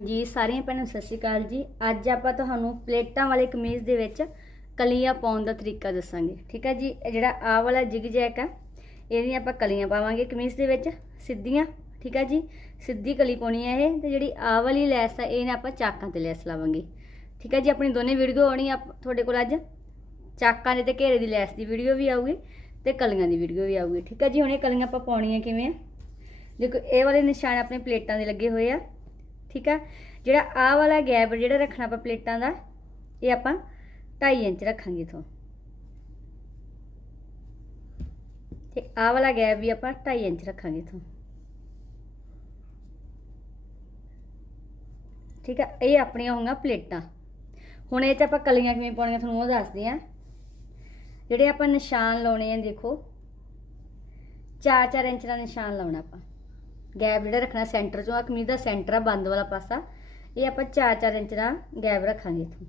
ਜੀ, ਸਾਰੀਆਂ ਭੈਣਾਂ ਨੂੰ ਸਤਿ ਸ਼੍ਰੀ ਅਕਾਲ ਜੀ। ਅੱਜ ਆਪਾਂ ਤੁਹਾਨੂੰ ਪਲੇਟਾਂ ਵਾਲੇ ਕਮੀਜ਼ ਦੇ ਵਿੱਚ ਕਲੀਆਂ ਪਾਉਣ ਦਾ ਤਰੀਕਾ ਦੱਸਾਂਗੇ। ਠੀਕ ਹੈ ਜੀ? ਇਹ ਜਿਹੜਾ ਆਹ ਵਾਲਾ ਜਿਗ ਜੈਕ ਆ ਇਹਦੀਆਂ ਆਪਾਂ ਕਲੀਆਂ ਪਾਵਾਂਗੇ ਕਮੀਜ਼ ਦੇ ਵਿੱਚ, ਸਿੱਧੀਆਂ। ਠੀਕ ਹੈ ਜੀ? ਸਿੱਧੀ ਕਲੀ ਪਾਉਣੀ ਹੈ ਇਹ, ਤੇ ਜਿਹੜੀ ਆਹ ਵਾਲੀ ਲੈਸ ਆ, ਇਹਨੇ ਆਪਾਂ ਚਾਕਾਂ ਤੇ ਲੈਸ ਲਾਵਾਂਗੇ। ਠੀਕ ਹੈ ਜੀ? ਆਪਣੀ ਦੋਨੇ ਵੀਡੀਓ ਆਉਣੀ ਆ ਤੁਹਾਡੇ ਕੋਲ ਅੱਜ। ਚਾਕਾਂ ਦੇ ਤੇ ਘੇਰੇ ਦੀ ਲੈਸ ਦੀ ਵੀਡੀਓ ਵੀ ਆਊਗੀ, ਤੇ ਕਲੀਆਂ ਦੀ ਵੀਡੀਓ ਵੀ ਆਊਗੀ। ਠੀਕ ਹੈ ਜੀ? ਹੁਣ ਇਹ ਕਲੀਆਂ ਆਪਾਂ ਪਾਉਣੀਆਂ ਕਿਵੇਂ ਆ? ਦੇਖੋ, ਇਹ ਵਾਲੇ ਨਿਸ਼ਾਨ ਆਪਣੇ ਪਲੇਟਾਂ ਦੇ ਲੱਗੇ ਹੋਏ ਆ। ਠੀਕ ਆ? ਜਿਹੜਾ ਆਹ ਵਾਲਾ ਗੈਪ ਜਿਹੜਾ ਰੱਖਣਾ ਆਪਾਂ ਪਲੇਟਾਂ ਦਾ, ਇਹ ਆਪਾਂ 2.5 ਇੰਚ ਰੱਖਾਂਗੇ ਇਥੋਂ। ਤੇ ਆਹ ਵਾਲਾ ਗੈਪ ਵੀ ਆਪਾਂ 2.5 ਇੰਚ ਰੱਖਾਂਗੇ ਇਥੋਂ। ਠੀਕ ਆ? ਇਹ ਆਪਣੀਆਂ ਹੋਣਗੀਆਂ ਪਲੇਟਾਂ। ਹੁਣ ਇਹ ਚ ਆਪਾਂ ਕਲੀਆਂ ਕਿਵੇਂ ਪਾਉਣੀਆਂ ਤੁਹਾਨੂੰ ਉਹ ਦੱਸਦੇ ਆ। ਜਿਹੜੇ ਆਪਾਂ ਨਿਸ਼ਾਨ ਲਾਉਣੇ ਆ, ਦੇਖੋ। 4-4 ਇੰਚ ਦਾ ਨਿਸ਼ਾਨ ਲਾਉਣਾ ਆਪਾਂ। ਗੈਪ ਜਿਹੜਾ ਰੱਖਣਾ ਸੈਂਟਰ ਚੋਂ ਆ ਕਮੀਜ਼ ਦਾ ਸੈਂਟਰ ਆ, ਬੰਦ ਵਾਲਾ ਪਾਸਾ। ਇਹ ਆਪਾਂ 4-4 ਇੰਚ ਦਾ ਗੈਪ ਰੱਖਾਂਗੇ ਇੱਥੋਂ।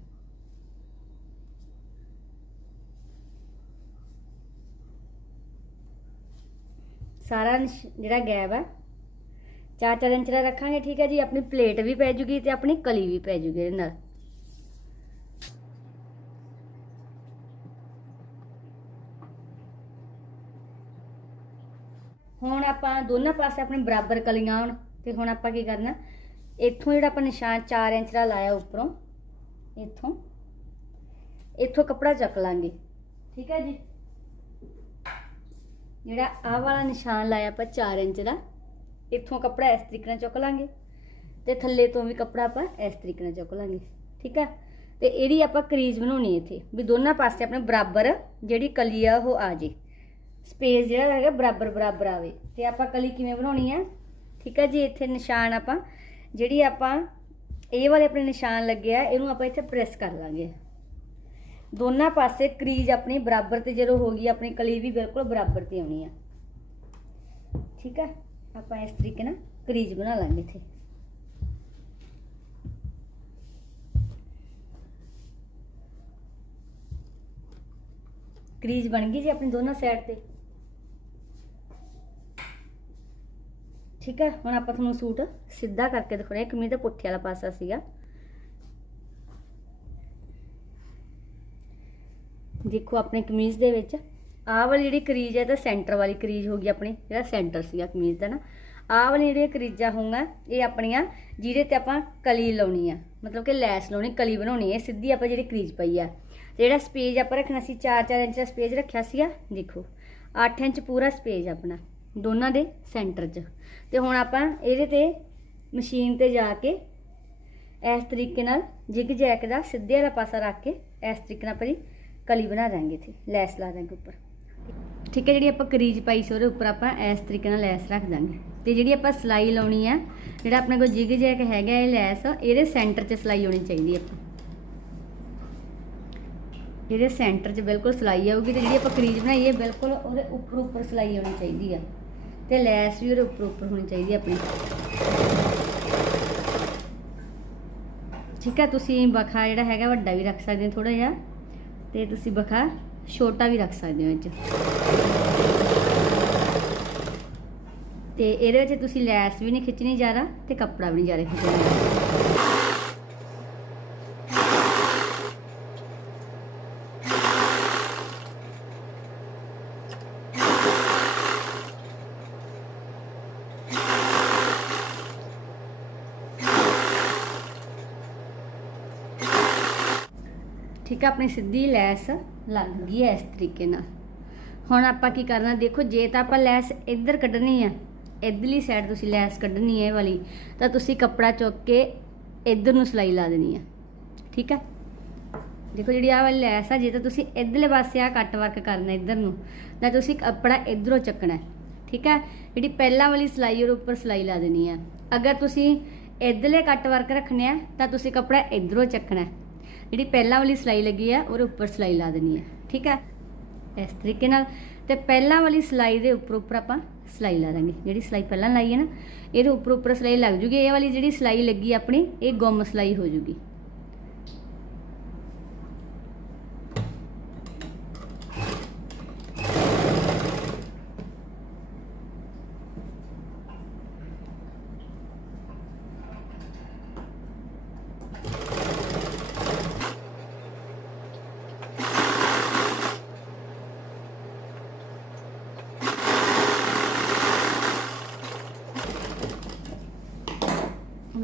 ਸਾਰਾ ਜਿਹੜਾ ਗੈਪ ਆ 4-4 ਇੰਚ ਦਾ ਰੱਖਾਂਗੇ, ਠੀਕ ਹੈ ਜੀ। ਆਪਣੀ ਪਲੇਟ ਵੀ ਪੈ ਜੂਗੀ ਤੇ ਆਪਣੀ ਕਲੀ ਵੀ ਪੈ ਜੂਗੀ ਇਹਦੇ ਨਾਲ। ਹੁਣ ਆਪਾਂ ਦੋਨਾਂ ਪਾਸੇ ਆਪਣੇ ਬਰਾਬਰ ਕਲੀਆਂ ਹੋਣ, ਤੇ ਹੁਣ ਆਪਾਂ ਕੀ ਕਰਨਾ? ਇੱਥੋਂ ਜਿਹੜਾ ਆਪਾਂ ਨਿਸ਼ਾਨ 4 ਇੰਚ ਦਾ ਲਾਇਆ ਉੱਪਰੋਂ, ਇੱਥੋਂ ਇੱਥੋਂ ਕੱਪੜਾ ਚੱਕ ਲਾਂਗੇ। ਠੀਕ ਹੈ ਜੀ? ਜਿਹੜਾ ਆਹ ਵਾਲਾ ਨਿਸ਼ਾਨ ਲਾਇਆ ਆਪਾਂ 4 ਇੰਚ ਦਾ, ਇੱਥੋਂ ਕੱਪੜਾ ਇਸ ਤਰੀਕੇ ਨਾਲ ਚੁੱਕ ਲਾਂਗੇ, ਤੇ ਥੱਲੇ ਤੋਂ ਵੀ ਕੱਪੜਾ ਆਪਾਂ ਇਸ ਤਰੀਕੇ ਨਾਲ ਚੁੱਕ ਲਾਂਗੇ। ਠੀਕ ਹੈ? ਤੇ ਇਹਦੀ ਆਪਾਂ ਕਰੀਜ਼ ਬਣਾਉਣੀ ਇੱਥੇ, ਵੀ ਦੋਨਾਂ ਪਾਸੇ ਆਪਣੇ ਬਰਾਬਰ ਜਿਹੜੀ ਕਲੀ ਆ ਉਹ ਆ ਜੇ। ਸਪੇਸ ਜਿਹੜਾ ਹੈਗਾ ਬਰਾਬਰ ਬਰਾਬਰ ਆਵੇ। ਤੇ ਆਪਾਂ ਕਲੀ ਕਿਵੇਂ ਬਣਾਉਣੀ ਆ? ਠੀਕ ਹੈ ਜੀ, ਇੱਥੇ ਨਿਸ਼ਾਨ ਆਪਾਂ, ਜਿਹੜੀ ਆਪਾਂ ਇਹ ਵਾਲੇ ਆਪਣੇ ਨਿਸ਼ਾਨ ਲੱਗੇ ਆ, ਇਹਨੂੰ ਆਪਾਂ ਇੱਥੇ ਪ੍ਰੈਸ ਕਰ ਲਾਂਗੇ। ਦੋਨਾਂ ਪਾਸੇ ਕਰੀਜ਼ ਆਪਣੀ ਬਰਾਬਰ ਤੇ ਜਦੋਂ ਹੋ ਗਈ, ਆਪਣੀ ਕਲੀ ਵੀ ਬਿਲਕੁਲ ਬਰਾਬਰ ਤੇ ਆਉਣੀ ਆ। ਠੀਕ ਹੈ ਆਪਾਂ ਇਸ ਤਰੀਕੇ ਨਾਲ ਕਰੀਜ਼ ਬਣਾ ਲਾਂਗੇ ਇੱਥੇ। ਕਰੀਜ਼ ਬਣ ਗਈ ਜੀ ਆਪਣੀ ਦੋਨਾਂ ਸਾਈਡ ਤੇ। ਠੀਕ ਹੈ, ਹੁਣ ਆਪਾਂ ਤੁਹਾਨੂੰ ਸੂਟ ਸਿੱਧਾ ਕਰਕੇ ਦਿਖਾਉਣਾ। ਕਮੀਜ਼ ਦਾ ਪੁੱਠੇ ਵਾਲਾ ਪਾਸਾ ਸੀਗਾ। ਦੇਖੋ ਆਪਣੇ ਕਮੀਜ਼ ਦੇ ਵਿੱਚ। ਆਹ ਵਾਲੀ ਜਿਹੜੀ ਕਰੀਜ਼ ਹੈ ਤਾਂ ਸੈਂਟਰ ਵਾਲੀ ਕਰੀਜ਼ ਹੋ ਗਈ ਆਪਣੀ। ਜਿਹੜਾ ਸੈਂਟਰ ਸੀਗਾ ਕਮੀਜ਼ ਦਾ ਨਾ। ਆਹ ਵਾਲੀ ਜਿਹੜੀਆਂ ਕਰੀਜ਼ਾਂ ਹੋਊਗਾ, ਇਹ ਆਪਣੀਆਂ ਜਿਹਦੇ ਤੇ ਆਪਾਂ ਕਲੀ ਲਾਉਣੀ ਆ। ਮਤਲਬ ਕਿ ਲੈਸ ਲਾਉਣੀ, ਕਲੀ ਬਣਾਉਣੀ ਹੈ ਸਿੱਧੀ ਆਪਾਂ ਜਿਹੜੀ ਕਰੀਜ਼ ਪਈ ਆ। ਜਿਹੜਾ ਸਪੇਸ ਆਪਾਂ ਰੱਖਣਾ ਸੀ 4-4 ਇੰਚ ਦਾ ਸਪੇਸ ਰੱਖਿਆ ਸੀਗਾ, ਦੇਖੋ। 8 ਇੰਚ ਪੂਰਾ ਸਪੇਸ ਆਪਣਾ। ਦੋਨਾਂ ਦੇ ਸੈਂਟਰ 'ਚ। ਤੇ ਹੁਣ ਆਪਾਂ ਇਹਦੇ ਤੇ ਮਸ਼ੀਨ ਤੇ ਜਾ ਕੇ ਇਸ ਤਰੀਕੇ ਨਾਲ ਜਿਗ ਜੈਕ ਦਾ ਸਿੱਧੇ ਵਾਲਾ ਪਾਸਾ ਰੱਖ ਕੇ ਇਸ ਤਰੀਕੇ ਨਾਲ ਆਪਣੀ ਕਲੀ ਬਣਾ ਦਾਂਗੇ ਇੱਥੇ, ਲੈਸ ਲਾ ਦਾਂਗੇ ਉੱਪਰ। ਠੀਕ ਹੈ, ਜਿਹੜੀ ਆਪਾਂ ਕਰੀਜ਼ ਪਾਈ ਸੀ ਉਹਦੇ ਉੱਪਰ ਆਪਾਂ ਇਸ ਤਰੀਕੇ ਨਾਲ ਲੈਸ ਰੱਖ ਦਾਂਗੇ ਤੇ ਜਿਹੜੀ ਆਪਾਂ ਸਲਾਈ ਲਾਉਣੀ ਆ, ਜਿਹੜਾ ਆਪਣੇ ਕੋਲ ਜਿਗ ਜੈਕ ਹੈਗਾ ਇਹ ਲੈਸ, ਇਹਦੇ ਸੈਂਟਰ 'ਚ ਸਲਾਈ ਹੋਣੀ ਚਾਹੀਦੀ ਆਪਾਂ। ਇਹਦੇ ਸੈਂਟਰ 'ਚ ਬਿਲਕੁਲ ਸਲਾਈ ਆਊਗੀ ਤੇ ਜਿਹੜੀ ਆਪਾਂ ਕਰੀਜ਼ ਬਣਾਈ ਹੈ ਬਿਲਕੁਲ ਉਹਦੇ ਉੱਪਰ ਉੱਪਰ ਸਲਾਈ ਹੋਣੀ ਚਾਹੀਦੀ ਆ। ਤੇ ਲੈਸ ਵੀ ਉਹਦੇ ਉੱਪਰ ਉੱਪਰ ਹੋਣੀ ਚਾਹੀਦੀ ਆਪਣੀ। ਠੀਕ ਹੈ ਤੁਸੀਂ ਬਖਾ ਜਿਹੜਾ ਹੈਗਾ ਵੱਡਾ ਵੀ ਰੱਖ ਸਕਦੇ ਹੋ ਥੋੜਾ ਜਿਹਾ, ਤੇ ਤੁਸੀਂ ਬਖਾ ਛੋਟਾ ਵੀ ਰੱਖ ਸਕਦੇ ਹੋ ਇਹ 'ਚ। ਤੇ ਇਹਦੇ ਵਿੱਚ ਤੁਸੀਂ ਲੈਸ ਵੀ ਨਹੀਂ ਖਿੱਚਣੀ ਜ਼ਿਆਦਾ ਤੇ ਕੱਪੜਾ ਵੀ ਨਹੀਂ ਜ਼ਿਆਦਾ ਖਿੱਚਣਾ। ਠੀਕ ਆ, ਆਪਣੀ ਸਿੱਧੀ ਲੈਸ ਲੱਗ ਗਈ ਹੈ ਇਸ ਤਰੀਕੇ ਨਾਲ। ਹੁਣ ਆਪਾਂ ਕੀ ਕਰਨਾ, ਦੇਖੋ ਜੇ ਤਾਂ ਆਪਾਂ ਲੈਸ ਇੱਧਰ ਕੱਢਣੀ ਆ, ਇੱਧਰਲੀ ਸਾਈਡ ਤੁਸੀਂ ਲੈਸ ਕੱਢਣੀ ਹੈ ਇਹ ਵਾਲੀ, ਤਾਂ ਤੁਸੀਂ ਕੱਪੜਾ ਚੁੱਕ ਕੇ ਇੱਧਰ ਨੂੰ ਸਲਾਈ ਲਾ ਦੇਣੀ ਆ, ਠੀਕ ਹੈ ਦੇਖੋ ਜਿਹੜੀ ਆਹ ਵਾਲੀ ਲੈਸ ਆ, ਜੇ ਤਾਂ ਤੁਸੀਂ ਇੱਧਰਲੇ ਪਾਸੇ ਆ ਕੱਟ ਵਰਕ ਕਰਨਾ ਇੱਧਰ ਨੂੰ, ਤਾਂ ਤੁਸੀਂ ਕੱਪੜਾ ਇੱਧਰੋਂ ਚੱਕਣਾ, ਠੀਕ ਹੈ ਜਿਹੜੀ ਪਹਿਲਾਂ ਵਾਲੀ ਸਲਾਈ ਉਹਦੇ ਉੱਪਰ ਸਲਾਈ ਲਾ ਦੇਣੀ ਆ। ਅਗਰ ਤੁਸੀਂ ਇੱਧਰਲੇ ਕੱਟ ਵਰਕ ਰੱਖਣੇ ਆ, ਤਾਂ ਤੁਸੀਂ ਕੱਪੜਾ ਇੱਧਰੋਂ ਚੱਕਣਾ। ਜਿਹੜੀ ਪਹਿਲਾਂ ਵਾਲੀ ਸਿਲਾਈ ਲੱਗੀ ਆ, ਉਹਦੇ ਉੱਪਰ ਸਿਲਾਈ ਲਾ ਦੇਣੀ ਹੈ ਠੀਕ ਹੈ ਇਸ ਤਰੀਕੇ ਨਾਲ। ਤੇ ਪਹਿਲਾਂ ਵਾਲੀ ਸਿਲਾਈ ਦੇ ਉੱਪਰ ਉੱਪਰ ਆਪਾਂ ਸਿਲਾਈ ਲਾ ਦਾਂਗੇ। ਜਿਹੜੀ ਸਿਲਾਈ ਪਹਿਲਾਂ ਲਾਈ ਹੈ ਨਾ, ਇਹਦੇ ਉੱਪਰ ਉੱਪਰ ਸਿਲਾਈ ਲੱਗ ਜੂਗੀ। ਇਹ ਵਾਲੀ ਜਿਹੜੀ ਸਿਲਾਈ ਲੱਗੀ ਆਪਣੀ, ਇਹ ਗੁੰਮ ਸਿਲਾਈ ਹੋ ਜੂਗੀ।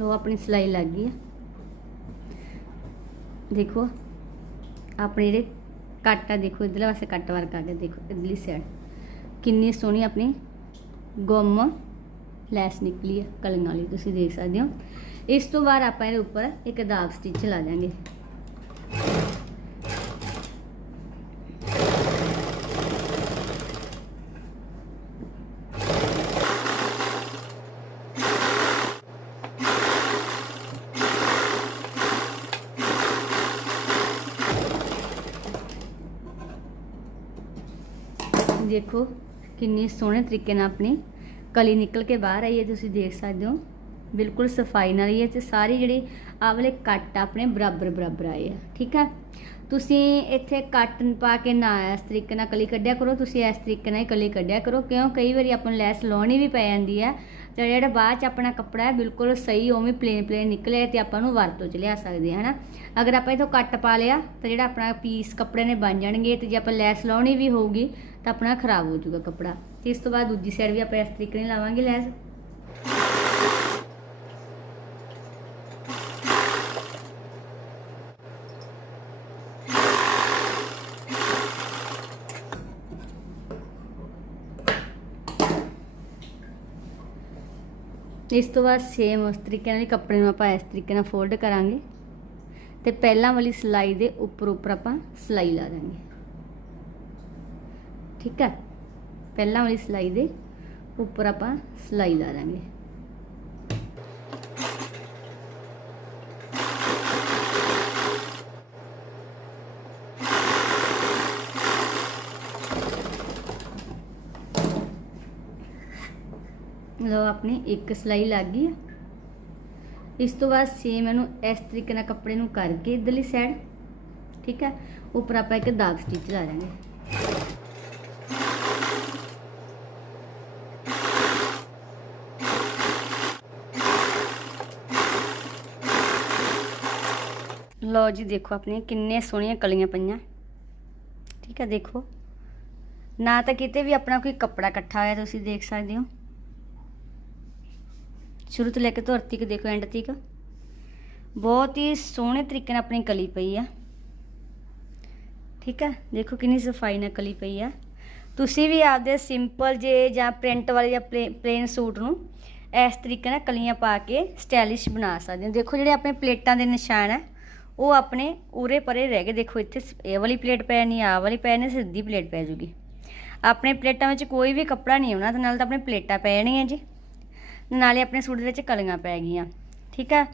ਉਹ ਆਪਣੀ ਸਿਲਾਈ ਲੱਗ ਗਈ ਆ। ਦੇਖੋ, ਆਪਣੇ ਜਿਹੜੇ ਕੱਟ ਆ, ਦੇਖੋ, ਇਧਰਲੇ ਪਾਸੇ ਕੱਟ ਵਰਕ ਆ ਗਿਆ, ਦੇਖੋ, ਇਧਰਲੀ ਸਾਈਡ ਕਿੰਨੀ ਸੋਹਣੀ ਆਪਣੀ ਗੁੰਮ ਲੈਸ ਨਿਕਲੀ ਹੈ ਕਲੀਆਂ ਵਾਲੀ, ਤੁਸੀਂ ਦੇਖ ਸਕਦੇ ਹੋ। ਇਸ ਤੋਂ ਬਾਅਦ ਆਪਾਂ ਇਹਦੇ ਉੱਪਰ ਇੱਕ ਦਾਗ ਸਟਿਚ ਲਾ ਦਾਂਗੇ ਦੇਖੋ, ਕਿੰਨੀ ਸੋਹਣੇ ਤਰੀਕੇ ਨਾਲ ਆਪਣੀ ਕਲੀ ਨਿਕਲ ਕੇ ਬਾਹਰ ਆਈ ਹੈ, ਤੁਸੀਂ ਦੇਖ ਸਕਦੇ ਹੋ। ਬਿਲਕੁਲ ਸਫ਼ਾਈ ਨਾਲ ਹੀ ਹੈ ਤੇ ਸਾਰੇ ਜਿਹੜੇ ਆਹ ਵਾਲੇ ਕੱਟ ਆਪਣੇ ਬਰਾਬਰ ਬਰਾਬਰ ਆਏ ਆ, ਠੀਕ ਹੈ? ਤੁਸੀਂ ਇੱਥੇ ਕੱਟ ਪਾ ਕੇ ਨਾ ਇਸ ਤਰੀਕੇ ਨਾਲ ਕਲੀ ਕੱਢਿਆ ਕਰੋ, ਤੁਸੀਂ ਇਸ ਤਰੀਕੇ ਨਾਲ ਹੀ ਕਲੀ ਕੱਢਿਆ ਕਰੋ। ਕਿਉਂ? ਕਈ ਵਾਰੀ ਆਪਾਂ ਨੂੰ ਲੈਸ ਲਾਉਣੀ ਵੀ ਪੈ ਜਾਂਦੀ ਹੈ ਤੇ ਜਿਹੜਾ ਬਾਅਦ ਚ ਆਪਣਾ ਕੱਪੜਾ ਹੈ, ਬਿਲਕੁਲ ਸਹੀ, ਉਵੇਂ ਪਲੇਨ ਪਲੇਨ ਨਿਕਲੇ ਤੇ ਆਪਾਂ ਨੂੰ ਵਰਤੋਂ ਚ ਲਿਆ ਸਕਦੇ ਹਾਂ, ਹਨਾ? ਅਗਰ ਆਪਾਂ ਇਥੋਂ ਕੱਟ ਪਾ ਲਿਆ, ਤਾਂ ਜਿਹੜਾ ਆਪਣਾ ਪੀਸ ਕੱਪੜੇ ਨੇ ਬਣ ਜਾਣਗੇ ਤੇ ਜੇ ਆਪਾਂ ਲੈਸ ਲਾਉਣੀ ਵੀ ਹੋਊਗੀ, ਤਾਂ ਆਪਣਾ ਖਰਾਬ ਹੋ ਜਾਊਗਾ ਕੱਪੜਾ। ਤੇ ਇਸ ਤੋਂ ਬਾਅਦ ਦੂਜੀ ਸਾਈਡ ਵੀ ਆਪਾਂ ਇਸ ਤਰੀਕੇ ਨਾਲ ਲਾਵਾਂਗੇ ਲੈਸ। ਇਸ ਤੋਂ ਬਾਅਦ ਸੇਮ ਉਸ ਤਰੀਕੇ ਨਾਲ ਕੱਪੜੇ ਨੂੰ ਆਪਾਂ ਇਸ ਤਰੀਕੇ ਨਾਲ ਫੋਲਡ ਕਰਾਂਗੇ। ਤੇ ਪਹਿਲਾਂ ਵਾਲੀ ਸਿਲਾਈ ਦੇ ਉੱਪਰ ਉੱਪਰ ਆਪਾਂ ਸਿਲਾਈ ਲਾ ਦਾਂਗੇ। ਠੀਕ ਹੈ ਪਹਿਲਾਂ ਵਾਲੀ ਸਿਲਾਈ ਦੇ ਉੱਪਰ ਆਪਾਂ ਸਿਲਾਈ ਲਾ ਦਾਂਗੇ। ਲਓ ਆਪਣੀ ਇੱਕ ਸਿਲਾਈ ਲੱਗ ਗਈ ਆ। ਇਸ ਤੋਂ ਬਾਅਦ ਸੇਮ ਇਹਨੂੰ ਇਸ ਤਰੀਕੇ ਨਾਲ ਕੱਪੜੇ ਨੂੰ ਕਰਕੇ ਇਧਰਲੀ ਸਾਈਡ ਠੀਕ ਹੈ? ਉੱਪਰ ਆਪਾਂ ਇੱਕ ਦਾਗ ਸਟਿਚ ਲਾ ਦਾਂਗੇ ਲਓ ਜੀ, ਦੇਖੋ ਆਪਣੀਆਂ ਕਿੰਨੇ ਸੋਹਣੀਆਂ ਕਲੀਆਂ ਪਈਆਂ। ਠੀਕ ਹੈ, ਦੇਖੋ। ਨਾ ਤਾਂ ਕਿਤੇ ਵੀ ਆਪਣਾ ਕੋਈ ਕੱਪੜਾ ਇਕੱਠਾ ਹੋਇਆ ਤੁਸੀਂ ਦੇਖ ਸਕਦੇ ਹੋ। ਸ਼ੁਰੂ ਤੋਂ ਲੈ ਕੇ ਧੁਰ ਤੱਕ ਦੇਖੋ ਐਂਡ ਤੱਕ। ਬਹੁਤ ਹੀ ਸੋਹਣੇ ਤਰੀਕੇ ਨਾਲ ਆਪਣੀ ਕਲੀ ਪਈ ਆ। ਠੀਕ ਆ? ਦੇਖੋ ਕਿੰਨੀ ਸਫ਼ਾਈ ਨਾਲ ਕਲੀ ਪਈ ਆ। ਤੁਸੀਂ ਵੀ ਆਪਦੇ ਸਿੰਪਲ ਜੇ ਜਾਂ ਪ੍ਰਿੰਟ ਵਾਲੇ ਜਾਂ ਪਲੇਨ ਸੂਟ ਨੂੰ ਇਸ ਤਰੀਕੇ ਨਾਲ ਕਲੀਆਂ ਪਾ ਕੇ ਸਟਾਈਲਿਸ਼ ਬਣਾ ਸਕਦੇ ਹੋ। ਦੇਖੋ ਜਿਹੜੇ ਆਪਣੇ ਪਲੇਟਾਂ ਦੇ ਨਿਸ਼ਾਨ ਆ, ਉਹ ਆਪਣੇ ਉਰੇ ਪਰੇ ਰਹਿ ਗਏ। ਦੇਖੋ ਇੱਥੇ ਇਹ ਵਾਲੀ ਪਲੇਟ ਪੈ ਨਹੀਂ ਆਹ ਵਾਲੀ ਪੈ ਨਹੀਂ ਸਿੱਧੀ ਪਲੇਟ ਪੈ ਜੂਗੀ। ਆਪਣੇ ਪਲੇਟਾਂ ਵਿੱਚ ਕੋਈ ਵੀ ਕੱਪੜਾ ਨਹੀਂ ਆਉਣਾ, ਤੇ ਨਾਲ ਤਾਂ ਆਪਣੇ ਪਲੇਟਾਂ ਪੈ ਜਾਣੀਆਂ ਜੀ। ਨਾਲੇ ਆਪਣੇ ਸੂਟ ਦੇ ਵਿੱਚ ਕਲੀਆਂ ਪੈ ਗਈਆਂ। ਠੀਕ ਆ?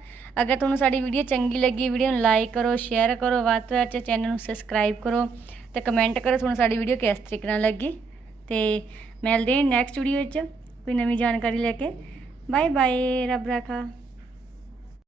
ਅਗਰ ਤੁਹਾਨੂੰ ਸਾਡੀ ਵੀਡੀਓ ਚੰਗੀ ਲੱਗੀ, ਵੀਡੀਓ ਨੂੰ ਲਾਈਕ ਕਰੋ ਸ਼ੇਅਰ ਕਰੋ, ਵੱਧ ਤੋਂ ਵੱਧ ਚੈਨਲ ਨੂੰ ਸਬਸਕ੍ਰਾਈਬ ਕਰੋ ਤੇ ਕਮੈਂਟ ਕਰੋ ਤੁਹਾਨੂੰ ਸਾਡੀ ਵੀਡੀਓ ਕਿਸ ਤਰੀਕੇ ਨਾਲ ਲੱਗੀ। ਤੇ ਮਿਲਦੇ ਹਾਂ ਨੈਕਸਟ ਵੀਡੀਓ ਵਿੱਚ ਕੋਈ ਨਵੀਂ ਜਾਣਕਾਰੀ ਲੈ ਕੇ। ਬਾਏ ਬਾਏ ਰੱਬ ਰਾਖਾ।